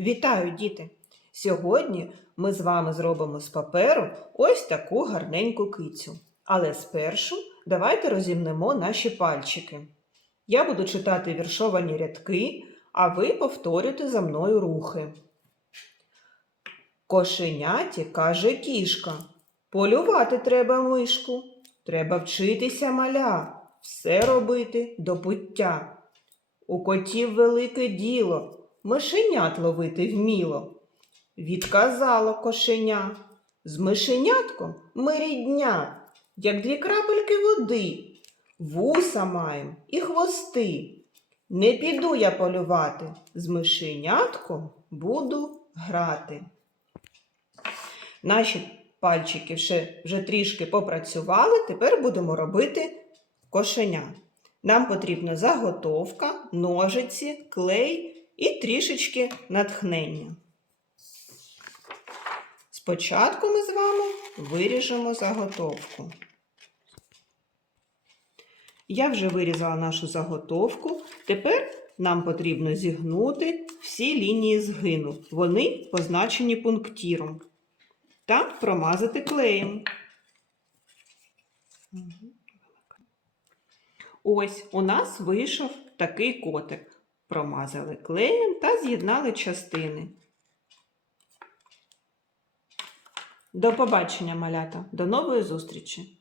Вітаю, діти! Сьогодні ми з вами зробимо з паперу ось таку гарненьку кицю. Але спершу давайте розімнемо наші пальчики. Я буду читати віршовані рядки, а ви повторюйте за мною рухи. Кошеняті каже кішка. Полювати треба мишку. Треба вчитися маля, все робити до пуття. У котів велике діло, мишенят ловити вміло. Відказало кошеня. З мишенятком ми рідня, як дві крапельки води. Вуса маєм і хвости. Не піду я полювати, з мишенятком буду грати. Наші пальчики вже, вже трішки попрацювали, тепер будемо робити кошеня. Нам потрібна заготовка, ножиці, клей і трішечки натхнення. Спочатку ми з вами виріжемо заготовку. Я вже вирізала нашу заготовку. Тепер нам потрібно зігнути всі лінії згину. Вони позначені пунктіром. Та промазати клеєм. Ось у нас вийшов такий котик. Промазали клеєм та з'єднали частини. До побачення, малята. До нової зустрічі!